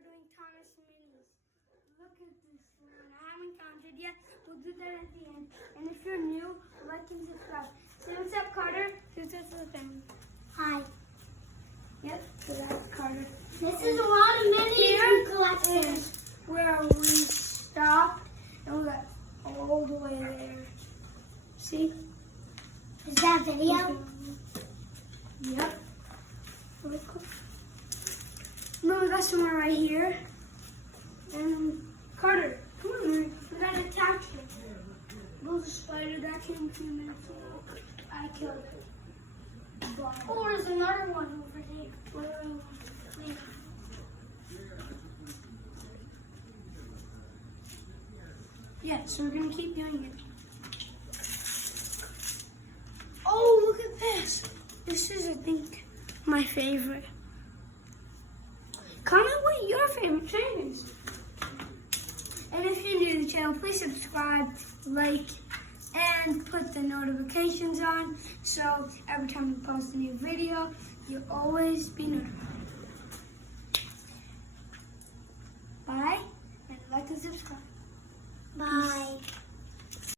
we're doing Thomas Minis. Look at this one. I haven't counted yet. We'll do that at the end. And if you're new, like and subscribe. Say what's up, Carter. Say what's up to the family. Hi. Yep, so that's Carter. This is a lot of minis collection. Is where we stopped, and we got all the way there. See? Is that video? Yep. Really cool. No, we got somewhere right here. And Carter, come on, man. We got an attachment. There was a spider that came a few minutes ago. I killed it. Oh, there's another one over there. Wait. Yeah, so we're gonna keep doing it. Oh, look at this. This is, I think, my favorite. Comment what your favorite train is. And if you're new to the channel, please subscribe, like, and put the notifications on so every time we post a new video, you'll always be notified.